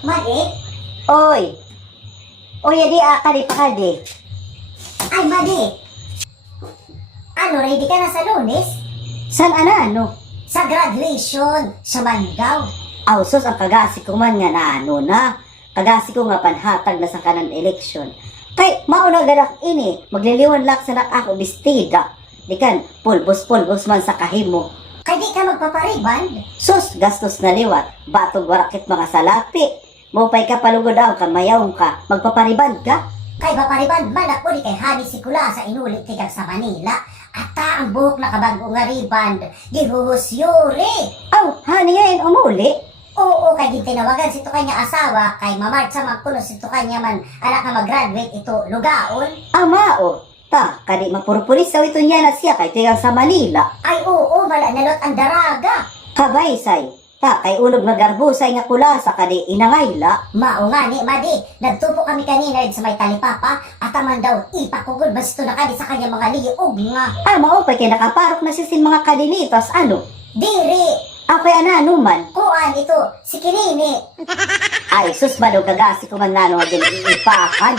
Madi? Oy! Oy, adi akari pa kadi. Ay, Madi! Ano, ready ka na sa Lunes? San ano? Sa graduation, sa Mandaw. Aw, sus, ang kagasi ko man nga na ano na. Kagasi ko nga panhatag na sa kanan eleksyon. Kay, mauna gadak ini, magliliwan lak sa ako bestida. Di kan, pulbos-pulbos man sa kahimo. Kay di ka magpapariband. Sus, gastos na liwat, batog warakit mga salapi. Mupay ka palugod daw, kamayaw ka, magpapariband ka. Kay papariband man ako ni kay Hani Sikula sa inulit tigag sa Manila. Ata ang buhok na kabago nga riband, gihuhusyuri. Aw, hani ngayon umuli. Oo, kay gintinawagan si to kanya asawa, kay mamart sa magkulo si to kanya man anak na mag-graduate ito lugaon. Amao, ta, kadi mapurpulis daw ito niya na siya kay tigang sa Manila. Ay oo, wala nalot ang daraga. Kabay say, ta, kay unog na garbusay nga kulasa kadi inangayla. Mao nga ni Madi, nagtupo kami kanina rin sa may talipapa at aman daw ipakugod basta ito na kadi sa kanya mga liog nga. Mao, kay nakaparok na siya sin mga kadinitos, ano? Diri, Ako'y ananuman. kuan ito, si Kinini. Ay, sus, madog kagasi ko man nano nga iipakan.